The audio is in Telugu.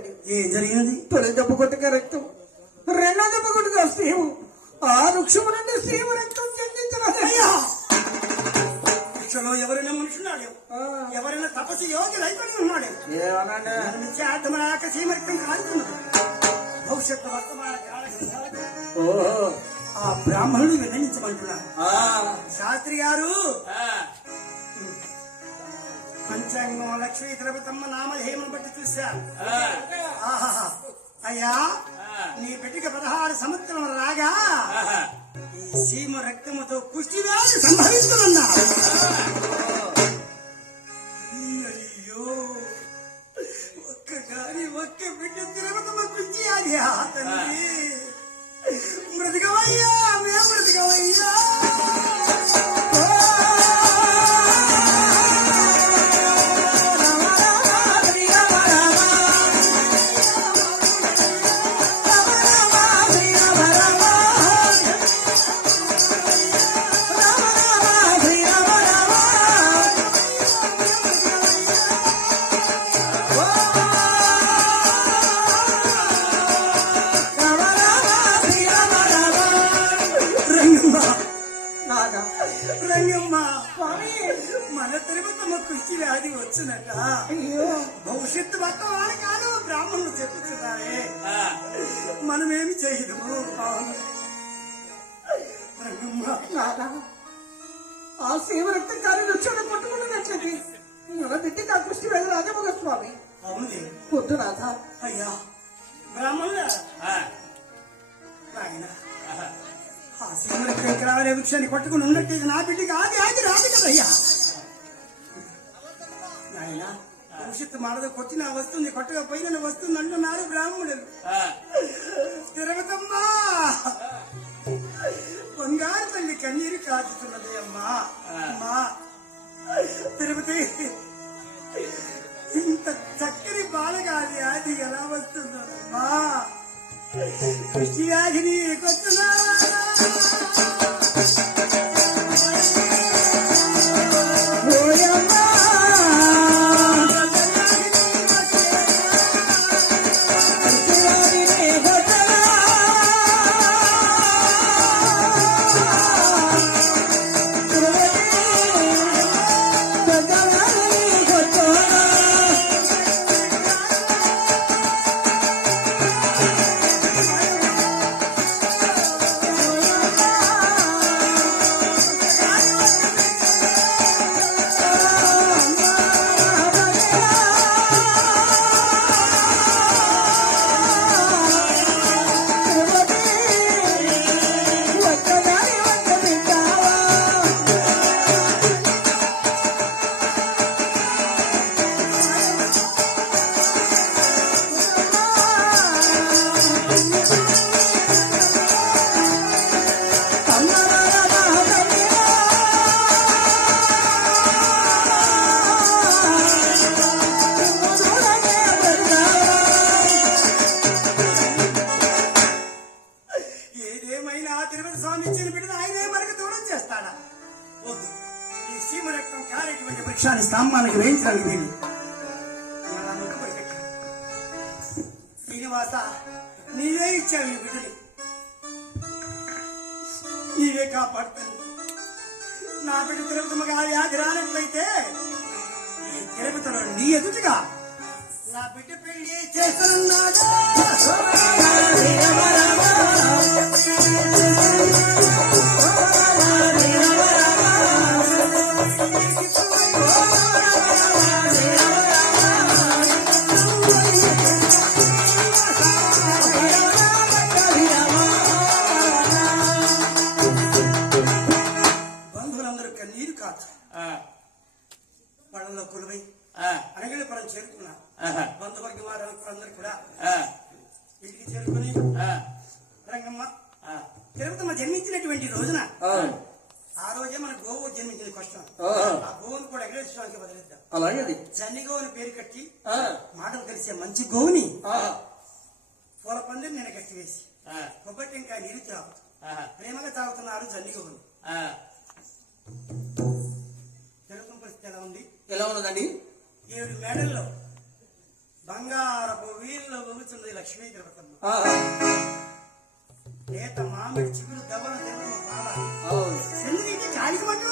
జరిగిందండి. ఏం జరిగినది? తొలి దెబ్బ కొట్టుక రక్తం, రెండో దెబ్బ కొట్టుక శ్రీము. ఆ వృక్షము నుండి శ్రీము రక్తం చెందించినదయ్యా. వృక్షంలో ఎవరైనా మనుషున్నాడు, ఎవరైనా తపస్సు యోగి రైతుని ఉన్నాడు. ఆత్మనాక సీమ రక్తం కాలుతున్నది. భవిష్యత్తు వర్తమాన ఆ బ్రాహ్మణుడు విన్నవించమంటున్నారు. శాస్త్రి గారు, పంచాంగం లక్ష్మీ ద్రవతమ్మ నామధేయమును బట్టి చూశాను. ఆహా, అయ్యా నీ బిడ్డకి 16 సంవత్సరం రాగా ఈ సీమ రక్తముతో కుష్టి వ్యాధి సంభవించునున్నా. అయ్యో, ఒక్క బిడ్డ తిరుపతమ్మ కుష్టి వ్యాధి. తండ్రి మృతికమయ్యా, మేము మృతికమయ్యా. మన తిరుపతమ్మ కుష్టి వ్యాధి వచ్చునట. భవిష్యత్తు వర్తమాన కాదు బ్రాహ్మణులు చెప్పుతున్నారే, మనమేమి చేయదు. ఆ సేవ రక్తం కానీ వచ్చాడు కొట్టుకున్నట్లయితే మన బిడ్డకి ఆ కుష్టి వ్యాధి రాజమొగ స్వామి. అవును వద్దు నాథ. అయ్యా బ్రాహ్మణుల ఆ సీమ రక్తం ఇక్కడ రావాలే వృక్షాన్ని కొట్టుకుని ఉన్నట్టు నా బిడ్డకి ఆది ఆది రాదు కదయ్యా. నాయన భవిష్యత్తు మనది కొట్టిన వస్తుంది, కొట్టకపోయిన వస్తుంది అంటున్నారు బ్రాహ్మణులు. తిరుపతమ్మా బంగారు తల్లి కన్నీరు కాచుతున్నది. అమ్మా అమ్మా తిరుపతి, ఇంత చక్కని బాలగాది అది ఎలా వస్తుందమ్మా? కృష్టి వ్యాధిని కొట్టున్నా. వృక్షాన్ని స్తంభానికి వేయించడానికి వీలు. శ్రీనివాస, నీవే ఇచ్చావు ఈ బిడ్డని, నీవే కాపాడుతాను. నా బిడ్డ తిరుపతిగా వ్యాధి రానట్లయితే ఈ తిరుపతిలో నీ ఎదుటిగా నా బిడ్డ పెళ్లి చేస్తున్నాడు. పడంలో కొలువై అనగలపురం చేరుకున్నా. బంధువర్గ వారందరూ కూడా ఇంటికి చేరుకుని, రంగమ్మ తిరుపతమ్మ జన్మించినటువంటి రోజున ఆ రోజే మన గోవు జన్మించిన కష్టం. ఆ గోవును కూడా ఎగరేశ్వరానికి వదిలేద్దాం. అలాగే జన్ని గోవుని పేరు కట్టి మాటలు కలిసే మంచి గోవుని పూల పందిరి నేను కట్టి వేసి కొబ్బరి ఇంకా నీరు తాగు ప్రేమగా తాగుతున్నారు జన్ని గోవుని. తిరుపతి పరిస్థితి ఎలా ఉంది? ఎలా ఉన్నదండి? 7 మేడల్లో బంగారపు వీధిలో ఊగుతున్నది లక్ష్మీ గణపతమ్మ. ఆ, లేత మామిడి చిగురు దెబ్బలు దెబ్బలు పాడాలి. అవును. ఎందుకంటే గాలికి పట్టు